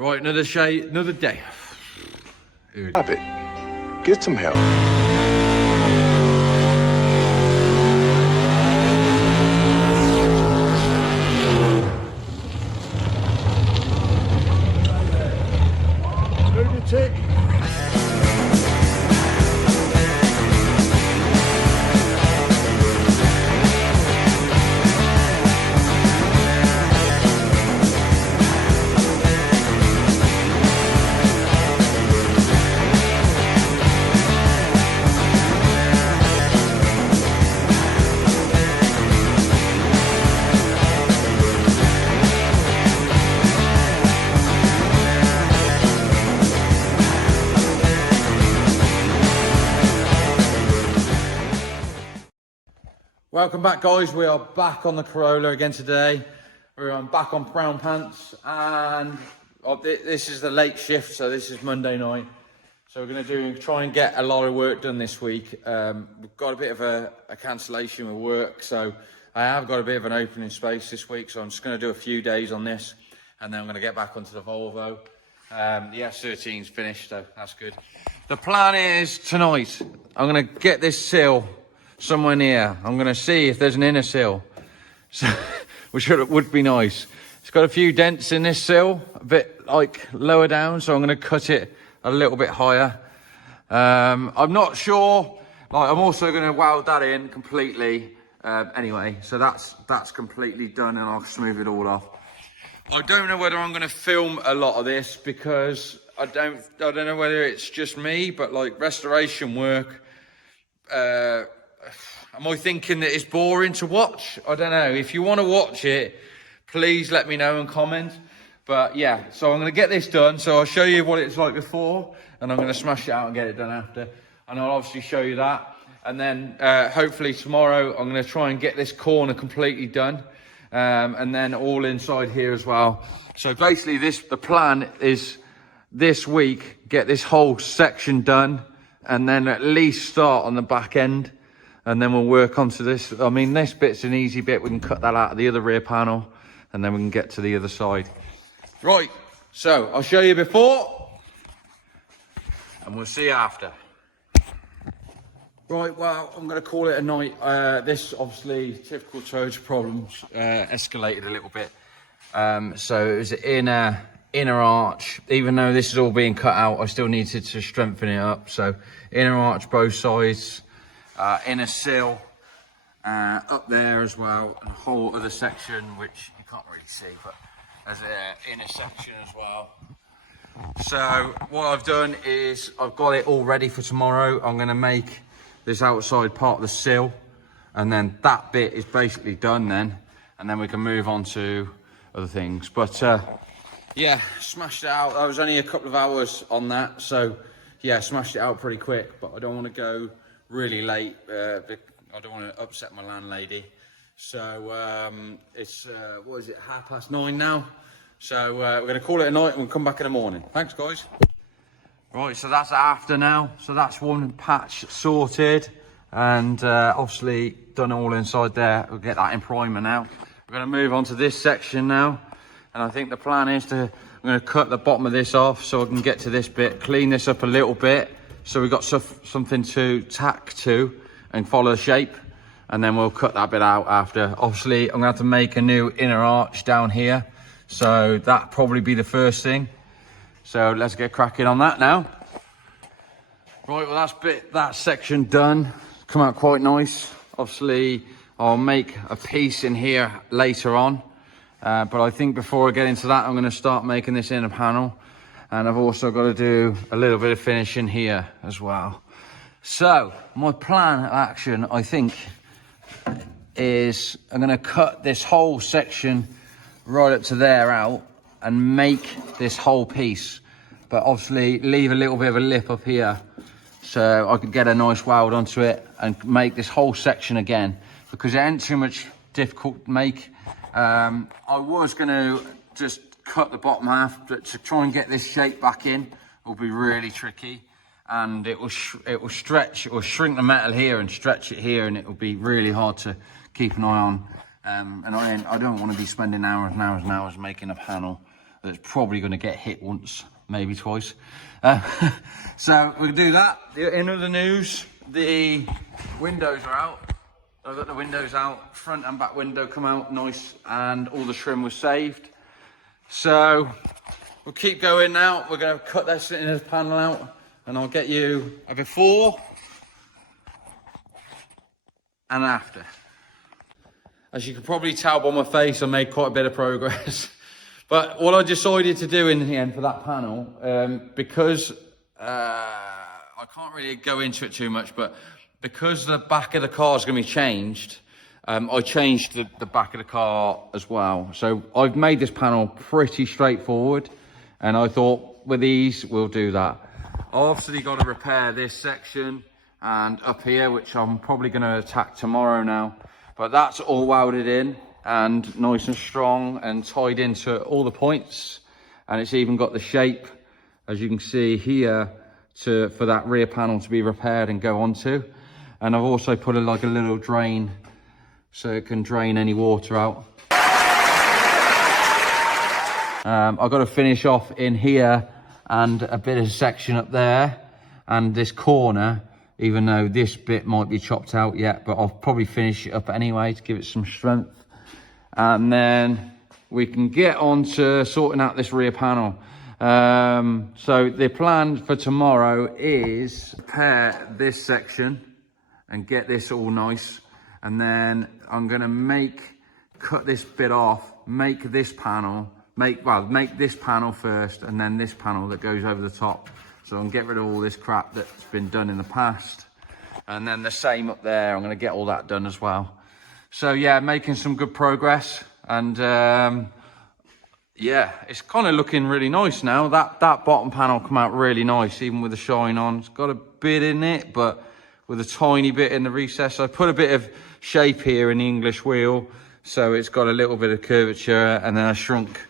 Right, another day. Stop it. Get some help. Lunatic. Welcome back, guys. We are back on the Corolla again today. We're back on brown pants, and this is the late shift, so this is Monday night. So we're going to try and get a lot of work done this week. We've got a bit of a cancellation with work, so I have got a bit of an opening space this week. So I'm just going to do a few days on this, and then I'm going to get back onto the Volvo. The S13's finished, so that's good. The plan is tonight, I'm going to get this sill somewhere near. I'm going to see if there's an inner sill, so, which would be nice. It's got a few dents in this sill, a bit like lower down, so I'm going to cut it a little bit higher. I'm not sure, like I'm also going to weld that in completely. Anyway, so that's completely done, and I'll smooth it all off. I don't know whether I'm going to film a lot of this because I don't know whether it's just me, but like restoration work, am I thinking that it's boring to watch? I don't know. If you want to watch it, please let me know and comment. But yeah, so I'm going to get this done. So I'll show you what it's like before, and I'm going to smash it out and get it done after. And I'll obviously show you that. And then hopefully tomorrow I'm going to try and get this corner completely done. And then all inside here as well. So basically the plan is this week, get this whole section done, and then at least start on the back end. And then we'll work onto this. I mean, this bit's an easy bit. We can cut that out of the other rear panel, and then we can get to the other side. Right, so I'll show you before, and we'll see you after. Right, well, I'm going to call it a night. This, obviously, typical Toyota problems, escalated a little bit. So it was an inner arch. Even though this is all being cut out, I still needed to strengthen it up. So inner arch both sides. Inner sill up there as well, and a whole other section which you can't really see, but there's an inner section as well. So what I've done is I've got it all ready for tomorrow. I'm going to make this outside part of the sill, and then that bit is basically done then, and then we can move on to other things. But yeah, smashed it out. I was only a couple of hours on that, so yeah, smashed it out pretty quick, but I don't want to go really late. I don't want to upset my landlady. So it's what is it, 9:30 now? So we're going to call it a night, and we'll come back in the morning. Thanks, guys. Right, so that's after now. So that's one patch sorted, and obviously done all inside there. We'll get that in primer now. We're going to move on to this section now, and I think the plan is I'm going to cut the bottom of this off so I can get to this bit, clean this up a little bit, so we've got something to tack to and follow the shape, and then we'll cut that bit out after. Obviously, I'm going to have to make a new inner arch down here, so that'll probably be the first thing. So let's get cracking on that now. Right, well that section done. Come out quite nice. Obviously, I'll make a piece in here later on, but I think before I get into that, I'm going to start making this inner panel. And I've also got to do a little bit of finishing here as well. So my plan of action, I think, is I'm going to cut this whole section right up to there out and make this whole piece. But obviously leave a little bit of a lip up here so I could get a nice weld onto it and make this whole section again, because it ain't too much difficult to make. I was going to just cut the bottom half, but to try and get this shape back in will be really tricky, and it will shrink the metal here and stretch it here, and it will be really hard to keep an eye on. And I don't want to be spending hours and hours and hours making a panel. that's probably going to get hit once, maybe twice. So we'll do that. In other news, the windows are out. I've got the windows out, front and back window come out nice, and all the trim was saved. So we'll keep going now. We're going to cut this in this panel out, and I'll get you a before and after. As you can probably tell by my face, I made quite a bit of progress. But what I decided to do in the end for that panel, because I can't really go into it too much, but because the back of the car is going to be changed, I changed the back of the car as well. So I've made this panel pretty straightforward, and I thought with these, we'll do that. I obviously got to repair this section and up here, which I'm probably going to attack tomorrow now. But that's all welded in and nice and strong and tied into all the points. And it's even got the shape, as you can see here, for that rear panel to be repaired and go onto. And I've also put like a little drain so it can drain any water out. I've got to finish off in here and a bit of section up there and this corner, even though this bit might be chopped out yet, but I'll probably finish it up anyway to give it some strength. And then we can get on to sorting out this rear panel. So the plan for tomorrow is repair this section and get this all nice. And then I'm gonna cut this bit off, make this panel, make this panel first, and then this panel that goes over the top. So I'm get rid of all this crap that's been done in the past. And then the same up there, I'm gonna get all that done as well. So yeah, making some good progress. And yeah, it's kind of looking really nice now. That bottom panel come out really nice, even with the shine on. It's got a bit in it, but with a tiny bit in the recess. I put a bit of shape here in the English wheel, so it's got a little bit of curvature, and then I shrunk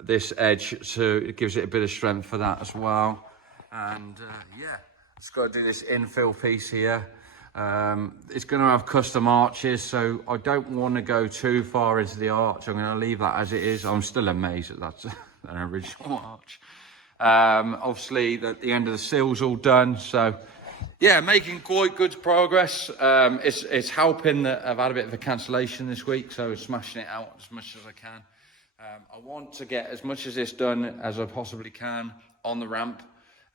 this edge, so it gives it a bit of strength for that as well. And yeah, just got to do this infill piece here. It's going to have custom arches, so I don't want to go too far into the arch. I'm going to leave that as it is. I'm still amazed that that's an original arch. Obviously the end of the sill's all done, so yeah, making quite good progress. It's helping that I've had a bit of a cancellation this week, so smashing it out as much as I can. I want to get as much of this done as I possibly can on the ramp,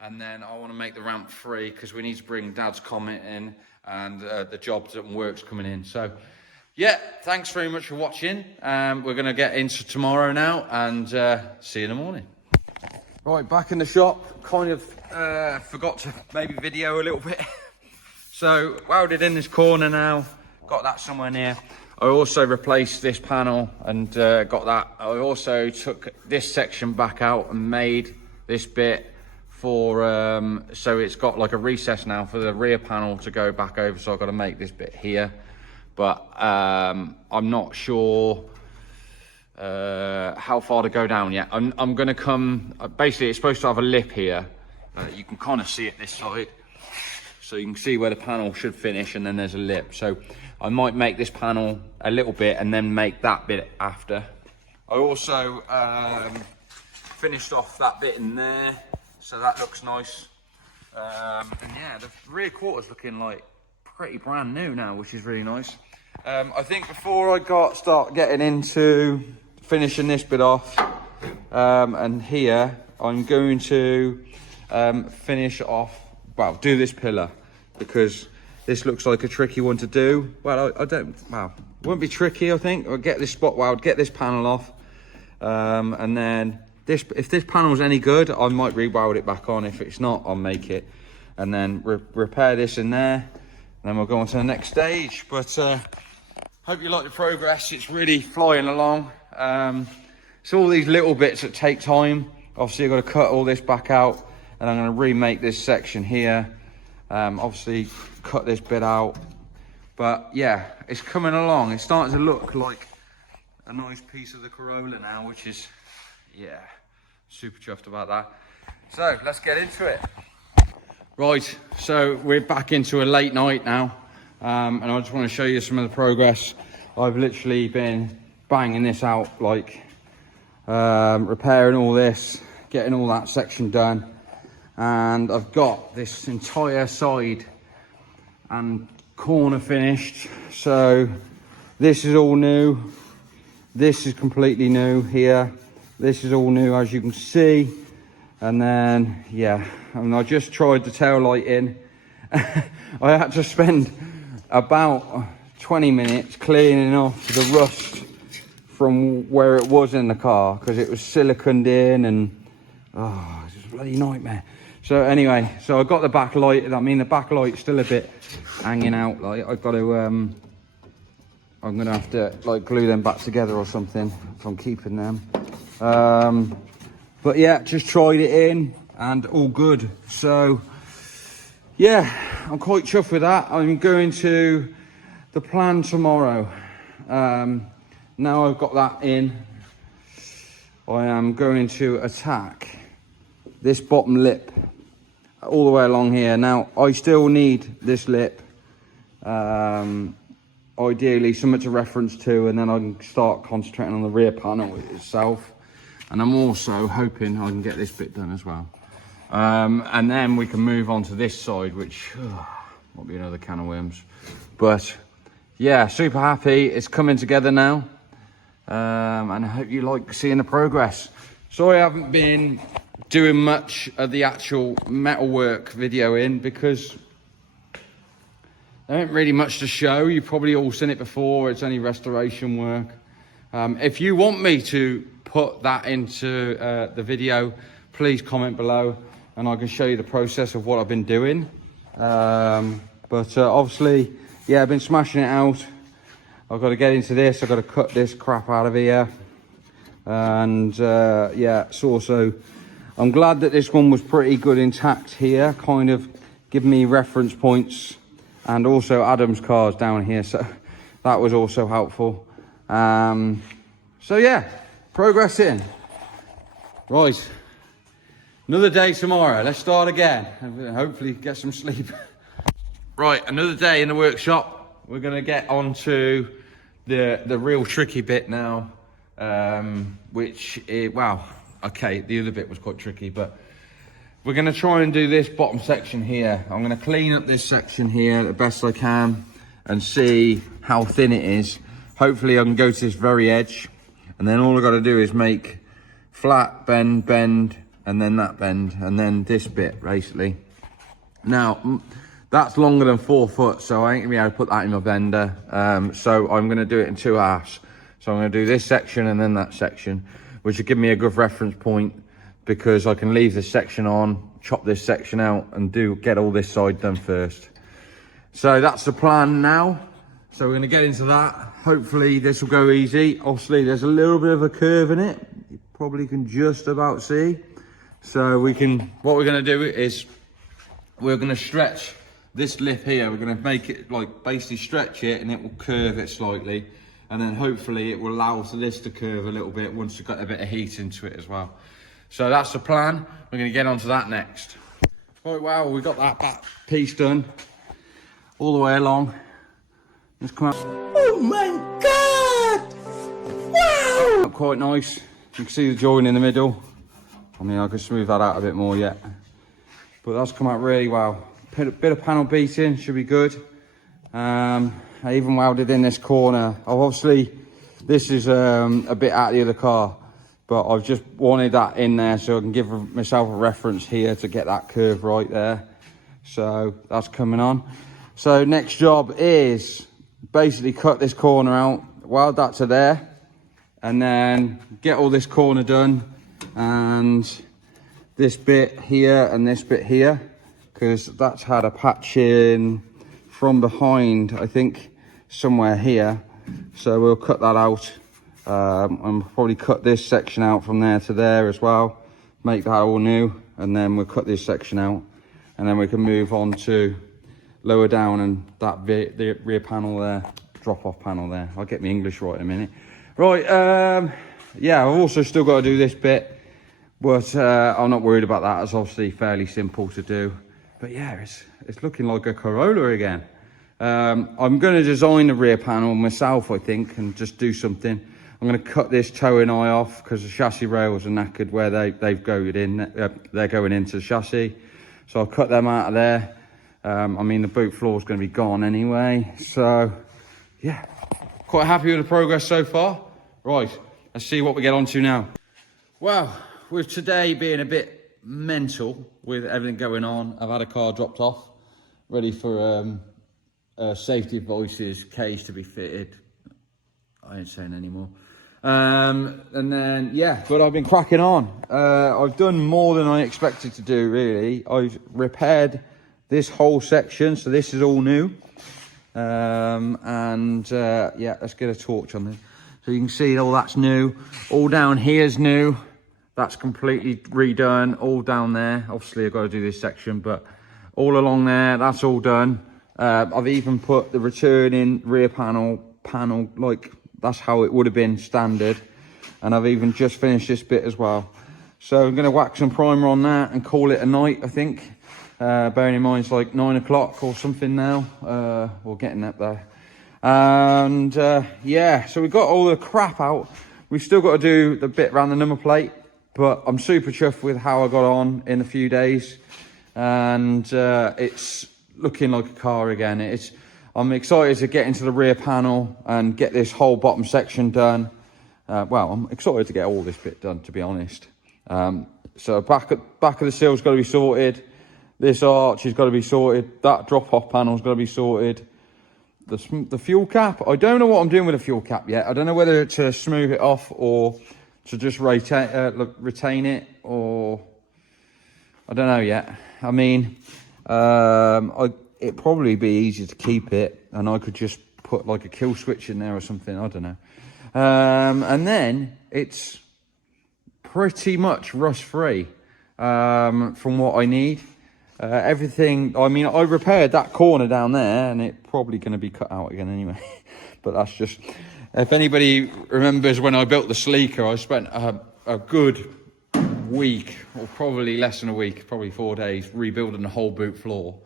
and then I want to make the ramp free because we need to bring Dad's comment in and the jobs and works coming in. So yeah, thanks very much for watching. We're going to get into tomorrow now, and see you in the morning. Right, back in the shop, kind of forgot to maybe video a little bit. So welded in this corner now, got that somewhere near. I also replaced this panel and got that. I also took this section back out and made this bit for, so it's got like a recess now for the rear panel to go back over. So I've got to make this bit here, but I'm not sure how far to go down yet. I'm going to come, basically it's supposed to have a lip here. You can kind of see it this side. So you can see where the panel should finish, and then there's a lip. So I might make this panel a little bit and then make that bit after. I also finished off that bit in there, so that looks nice. And yeah, the rear quarter's looking like pretty brand new now, which is really nice. I think before I start getting into finishing this bit off, and here, I'm going to finish off, well, do this pillar, because this looks like a tricky one to do. Well, it won't be tricky, I think. I'll get this spot weld, get this panel off, and then if this panel's any good, I might re-weld it back on. If it's not, I'll make it, and then repair this in there, and then we'll go on to the next stage. But hope you like the progress. It's really flying along. It's all these little bits that take time. Obviously, I've got to cut all this back out, and I'm going to remake this section here. Obviously, cut this bit out. But yeah, it's coming along. It's starting to look like a nice piece of the Corolla now, which is, yeah, super chuffed about that. So let's get into it. Right, so we're back into a late night now, and I just want to show you some of the progress. I've literally been banging this out like repairing all this, getting all that section done. And I've got this entire side and corner finished. So this is all new. This is completely new here. This is all new, as you can see. And then, yeah, and I just tried the tail light in. I had to spend about 20 minutes cleaning off the rust from where it was in the car, because it was siliconed in, and oh, it's a bloody nightmare. So anyway, so I got the backlight. I mean, the backlight's still a bit hanging out. Like, I've got to, I'm gonna have to like glue them back together or something if I'm keeping them. But yeah, just tried it in and all good. So yeah, I'm quite chuffed with that. I'm going to the plan tomorrow. Now I've got that in, I am going to attack this bottom lip all the way along here. Now I still need this lip, ideally something to reference to, and then I can start concentrating on the rear panel itself. And I'm also hoping I can get this bit done as well. And then we can move on to this side, which might be another can of worms. But yeah, super happy. It's coming together now. And I hope you like seeing the progress. Sorry I haven't been doing much of the actual metalwork video in, because there ain't really much to show. You've probably all seen it before. It's only restoration work. If you want me to put that into the video, please comment below and I can show you the process of what I've been doing. But obviously, yeah, I've been smashing it out. I've got to get into this. I've got to cut this crap out of here. And yeah, it's also, I'm glad that this one was pretty good intact here, kind of giving me reference points, and also Adam's cars down here, so that was also helpful. So yeah, progressing. Right, another day tomorrow. Let's start again and hopefully get some sleep. Right, another day in the workshop. We're gonna get on to the real tricky bit now, which is, wow, okay, the other bit was quite tricky, but we're gonna try and do this bottom section here. I'm gonna clean up this section here the best I can and see how thin it is. Hopefully I can go to this very edge, and then all I gotta do is make flat, bend, and then that bend, and then this bit, basically. Now, that's longer than 4 foot, so I ain't gonna be able to put that in my bender. So I'm gonna do it in 2 halves. So I'm gonna do this section and then that section, which will give me a good reference point, because I can leave this section on, chop this section out, and get all this side done first. So that's the plan now. So we're gonna get into that. Hopefully this will go easy. Obviously there's a little bit of a curve in it. You probably can just about see. So what we're gonna do is, we're gonna stretch this lip here. We're gonna make it like basically stretch it, and it will curve it slightly. And then hopefully it will allow this to curve a little bit once you've got a bit of heat into it as well. So that's the plan. We're gonna get onto that next. Right, wow, we got that back piece done all the way along. Let's come out. Oh my God! Wow! Quite nice. You can see the join in the middle. I mean, I could smooth that out a bit more yet. But that's come out really well. Bit of panel beating, should be good. I even welded in this corner. Obviously, this is a bit out of the other car, but I've just wanted that in there so I can give myself a reference here to get that curve right there. So that's coming on. So next job is basically cut this corner out, weld that to there, and then get all this corner done, and this bit here and this bit here, because that's had a patch in from behind, I think somewhere here. So we'll cut that out, and probably cut this section out from there to there as well, make that all new, and then we'll cut this section out, and then we can move on to lower down and the rear panel there, drop off panel there. I'll get my English right in a minute. Right, yeah, I've also still got to do this bit, but I'm not worried about that. It's obviously fairly simple to do. But yeah, it's looking like a Corolla again. I'm going to design the rear panel myself, I think, and just do something. I'm going to cut this towing eye off because the chassis rails are knackered where they're going into the chassis. So I'll cut them out of there. I mean, the boot floor is going to be gone anyway. So, yeah, quite happy with the progress so far. Right, let's see what we get onto now. Well, with today being a bit mental with everything going on, I've had a car dropped off, ready for safety advices, cage to be fitted. I ain't saying anymore. And then, yeah, but I've been cracking on. I've done more than I expected to do, really. I've repaired this whole section, so this is all new. Yeah, let's get a torch on this. So you can see all that's new. All down here's new. That's completely redone. All down there. Obviously, I've got to do this section, but all along there, that's all done. I've even put the returning rear panel, like that's how it would have been standard. And I've even just finished this bit as well. So I'm going to whack some primer on that and call it a night, I think. Bearing in mind it's like 9 o'clock or something now. We're getting up there. And yeah, so we've got all the crap out. We've still got to do the bit around the number plate. But I'm super chuffed with how I got on in a few days. And it's looking like a car again. I'm excited to get into the rear panel and get this whole bottom section done. Well, I'm excited to get all this bit done, to be honest. So back of the sill's got to be sorted. This arch has got to be sorted. That drop-off panel's got to be sorted. The fuel cap, I don't know what I'm doing with the fuel cap yet. I don't know whether to smooth it off or to just retain it, or I don't know yet. I mean, it'd probably be easier to keep it, and I could just put like a kill switch in there or something. I don't know. And then it's pretty much rust-free from what I need. Everything, I mean, I repaired that corner down there, and it's probably going to be cut out again anyway. But that's just, if anybody remembers when I built the sleeker, I spent a good week, or probably less than a week, probably 4 days, rebuilding the whole boot floor.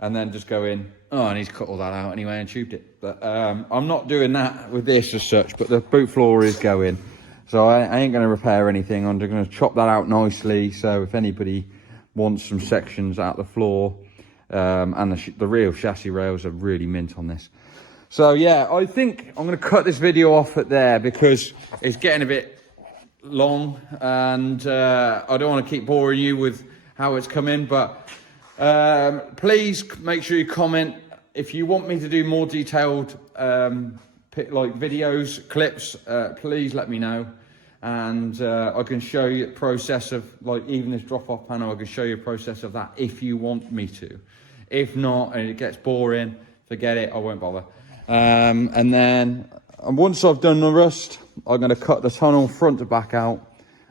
And then just going, oh, I need to cut all that out anyway and tubed it. But I'm not doing that with this as such, but the boot floor is going. So I ain't going to repair anything. I'm just going to chop that out nicely. So if anybody wants some sections out the floor, and the real chassis rails are really mint on this. So yeah, I think I'm going to cut this video off at there because it's getting a bit long, and I don't want to keep boring you with how it's coming, but please make sure you comment if you want me to do more detailed like videos, clips. Please let me know, and I can show you the process of, like, even this drop-off panel. I can show you a process of that if you want me to. If not, and it gets boring, forget it, I won't bother. And then once I've done the rust, I'm going to cut the tunnel front to back out,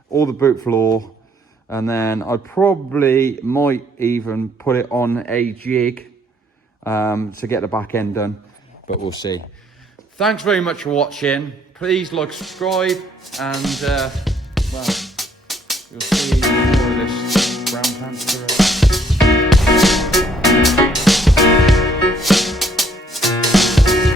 all the boot floor, and then I probably might even put it on a jig to get the back end done, but we'll see. Thanks very much for watching. Please like, subscribe, and well, you'll see more of this brown pants.